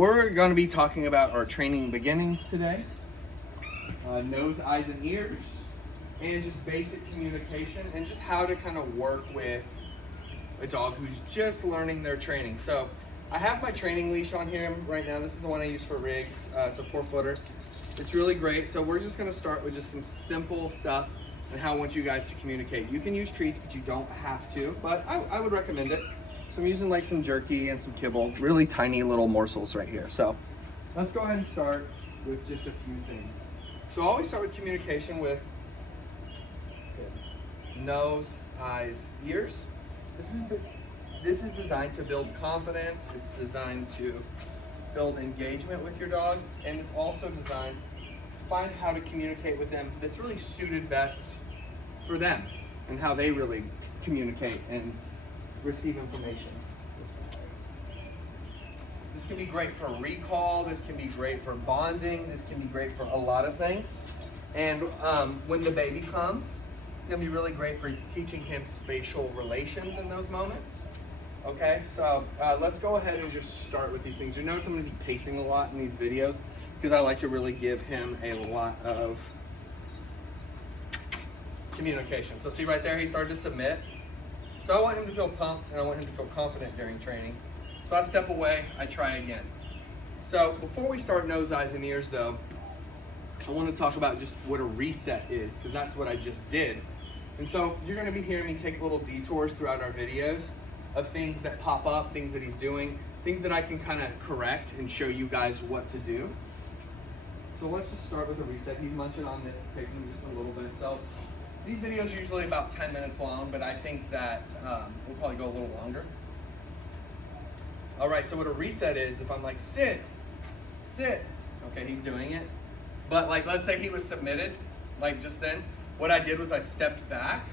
We're going to be talking about our training beginnings today. Nose, eyes, and ears, and just basic communication, and just how to kind of work with a dog who's just learning their training. So I have my training leash on here right now. This is the one I use for rigs. It's a 4-footer. It's really great. So we're just going to start with just some simple stuff and how I want you guys to communicate. You can use treats, but you don't have to, but I would recommend it. So I'm using like some jerky and some kibble, really tiny little morsels right here. So let's go ahead and start with just a few things. So I always start with communication with nose, eyes, ears. This is designed to build confidence. It's designed to build engagement with your dog, and it's also designed to find how to communicate with them that's really suited best for them and how they really communicate and receive information. This can be great for recall, this can be great for bonding, this can be great for a lot of things. And when the baby comes, it's gonna be really great for teaching him spatial relations in those moments. Okay, so let's go ahead and just start with these things. You notice I'm gonna be pacing a lot in these videos because I like to really give him a lot of communication. So see right there, he started to submit. So I want him to feel pumped and I want him to feel confident during training. So I step away, I try again. So before we start nose, eyes, and ears though, I want to talk about just what a reset is, because that's what I just did. And so you're going to be hearing me take little detours throughout our videos of things that pop up, things that he's doing, things that I can kind of correct and show you guys what to do. So let's just start with a reset. He's munching on this, taking just a little bit. So these videos are usually about 10 minutes long, but I think that we'll probably go a little longer. All right, so what a reset is, if I'm like, sit, okay, he's doing it. But like, let's say he was submitted, like just then, what I did was I stepped back,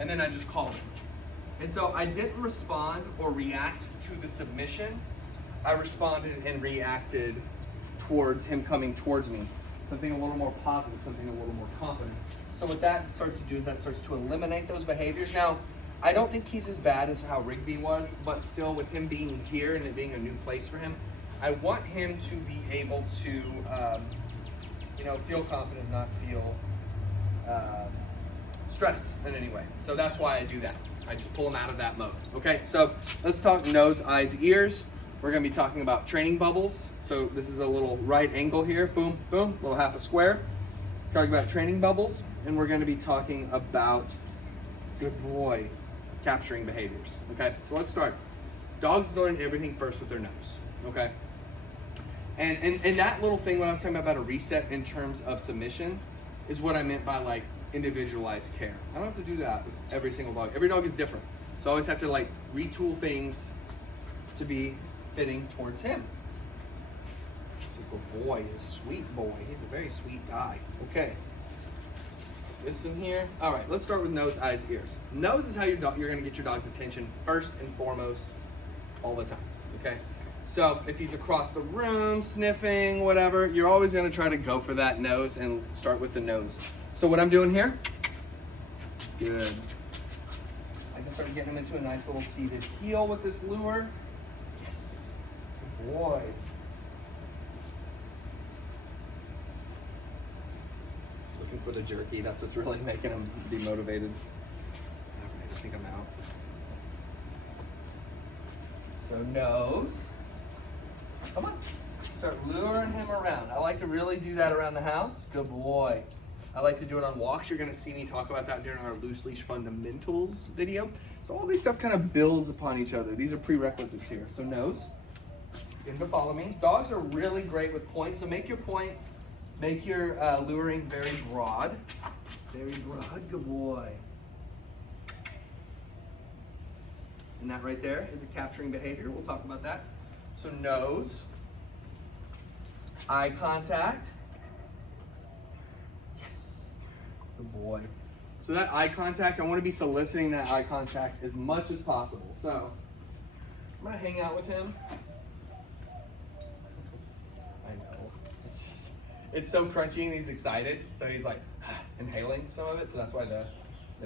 and then I just called him. And so I didn't respond or react to the submission. I responded and reacted towards him coming towards me. Something a little more positive, something a little more confident. So what that starts to do is that starts to eliminate those behaviors. Now, I don't think he's as bad as how Rigby was, but still with him being here and it being a new place for him, I want him to be able to, feel confident, not feel stressed in any way. So that's why I do that. I just pull him out of that mode. Okay, so let's talk nose, eyes, ears. We're gonna be talking about training bubbles. So this is a little right angle here, boom, boom, little half a square. Talking about training bubbles, and we're going to be talking about, good boy, capturing behaviors. Okay, so let's start. Dogs learn everything first with their nose. Okay, and that little thing when I was talking about a reset in terms of submission is what I meant by like individualized care. I don't have to do that with every single dog. Every dog is different, so I always have to like retool things to be fitting towards him. Good boy, a sweet boy. He's a very sweet guy. Okay. Listen here. All right, let's start with nose, eyes, ears. Nose is how you're going to get your dog's attention first and foremost all the time. Okay. So if he's across the room, sniffing, whatever, you're always going to try to go for that nose and start with the nose. So what I'm doing here, good. I can start getting him into a nice little seated heel with this lure. Yes. Good boy. For the jerky, that's what's really making him be motivated. I think I'm out. So nose, come on, start luring him around. I like to really do that around the house. Good boy. I like to do it on walks. You're going to see me talk about that during our loose leash fundamentals video. So all this stuff kind of builds upon each other. These are prerequisites here. So nose, get him to follow me. Dogs are really great with points, so make your points. Make your luring very broad. Very broad, good boy. And that right there is a capturing behavior. We'll talk about that. So nose, eye contact. Yes, good boy. So that eye contact, I want to be soliciting that eye contact as much as possible. So I'm gonna hang out with him. I know, it's so crunchy and he's excited. So he's like inhaling some of it. So that's why the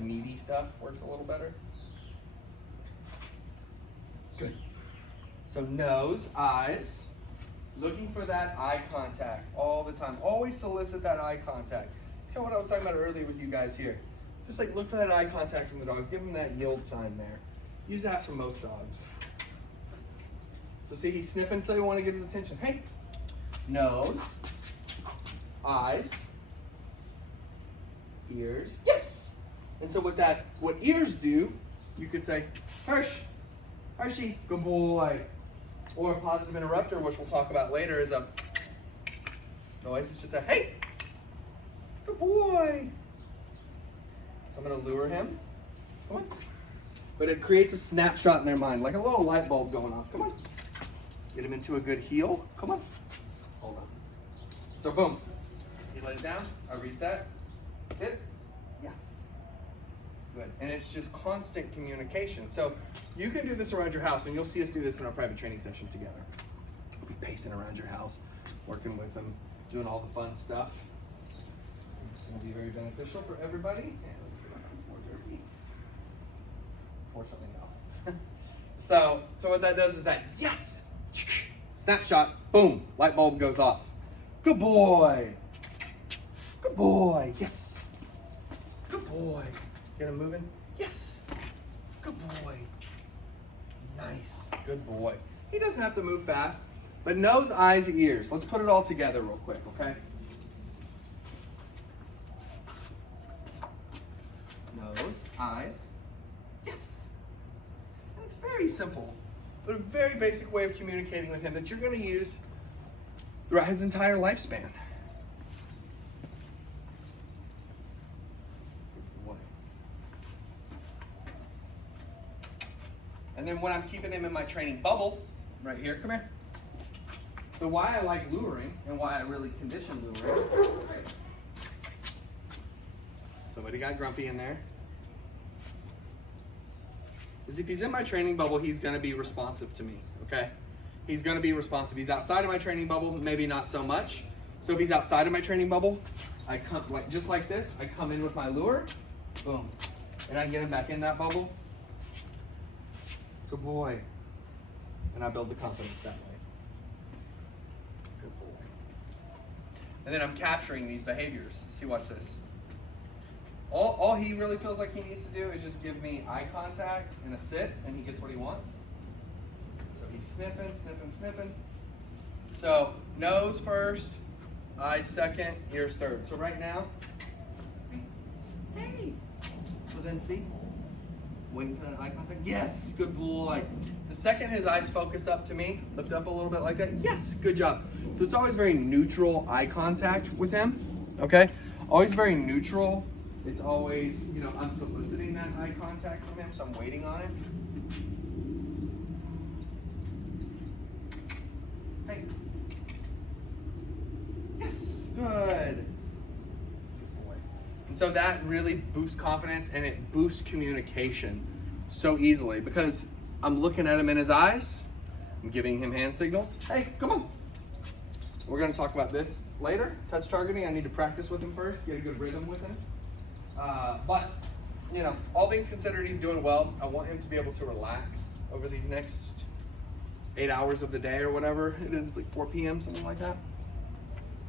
meaty stuff works a little better. Good. So nose, eyes, Looking for that eye contact all the time. Always solicit that eye contact. It's kind of what I was talking about earlier with you guys here. Just like look for that eye contact from the dogs. Give them that yield sign there. Use that for most dogs. So see, he's sniffing, so you want to get his attention. Hey, nose, eyes, ears, yes! And so what ears do, you could say, Hershey, good boy. Or a positive interrupter, which we'll talk about later, is a noise. It's just a, hey, good boy. So I'm gonna lure him, come on. But it creates a snapshot in their mind, like a little light bulb going off. Come on. Get him into a good heel. Come on. Hold on. So boom. You let it down. I reset. Sit. Yes. Good. And it's just constant communication. So you can do this around your house, and you'll see us do this in our private training session together. We'll be pacing around your house, working with them, doing all the fun stuff. It's going to be very beneficial for everybody. And it's more dirty. Fortunately, no. So what that does is that, yes! Snapshot, boom, light bulb goes off. Good boy. Good boy, yes. Good boy. Get him moving? Yes. Good boy. Nice, good boy. He doesn't have to move fast, but nose, eyes, ears. Let's put it all together real quick, okay? Nose, eyes, yes. And it's very simple, but a very basic way of communicating with him that you're going to use throughout his entire lifespan. And then when I'm keeping him in my training bubble, right here, come here. So why I like luring and why I really condition luring. Somebody got grumpy in there. Is if he's in my training bubble, he's gonna be responsive to me, okay? He's gonna be responsive. He's outside of my training bubble, maybe not so much. So if he's outside of my training bubble, I come, just like this, I come in with my lure, boom. And I get him back in that bubble. Good boy. And I build the confidence that way. Good boy. And then I'm capturing these behaviors. See, watch this. All he really feels like he needs to do is just give me eye contact and a sit, and he gets what he wants. So he's sniffing, sniffing, sniffing. So nose first, eyes second, ears third. So right now, hey. So then see? Waiting for that eye contact. Yes, good boy. The second his eyes focus up to me, lift up a little bit like that. Yes, good job. So it's always very neutral eye contact with him, okay? Always very neutral. It's always, you know, I'm soliciting that eye contact from him, so I'm waiting on it. Hey. Yes, good. And so that really boosts confidence and it boosts communication so easily because I'm looking at him in his eyes. I'm giving him hand signals. Hey, come on. We're going to talk about this later. Touch targeting. I need to practice with him first, get a good rhythm with him. But, you know, all things considered, he's doing well. I want him to be able to relax over these next 8 hours of the day or whatever. It is like 4 p.m., something like that.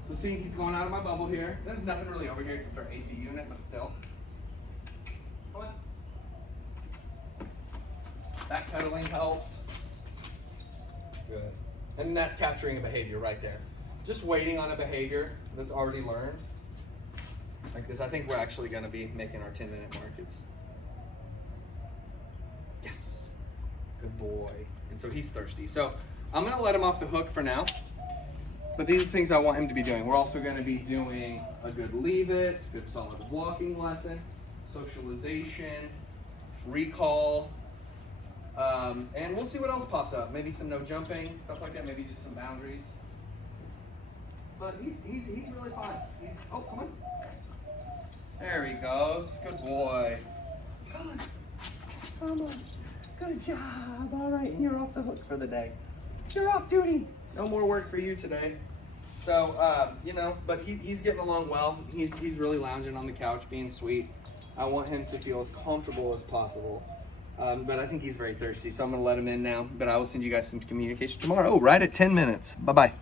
So see, he's going out of my bubble here. There's nothing really over here except our AC unit, but still. Come on. Backpedaling helps. Good. And that's capturing a behavior right there. Just waiting on a behavior that's already learned. Like this, I think we're actually gonna be making our 10-minute markets. Yes, good boy. And so he's thirsty. So I'm gonna let him off the hook for now. But these are things I want him to be doing. We're also going to be doing a good leave it, good solid walking lesson, socialization, recall, and we'll see what else pops up. Maybe some no jumping, stuff like that. Maybe just some boundaries. But he's really fun. Oh, come on. There he goes. Good boy. Come on. Good job. All right, and you're off the hook for the day. You're off duty. No more work for you today. So, you know, but he's getting along well. He's really lounging on the couch, being sweet. I want him to feel as comfortable as possible. But I think he's very thirsty, so I'm going to let him in now. But I will send you guys some communication tomorrow, right at 10 minutes. Bye-bye.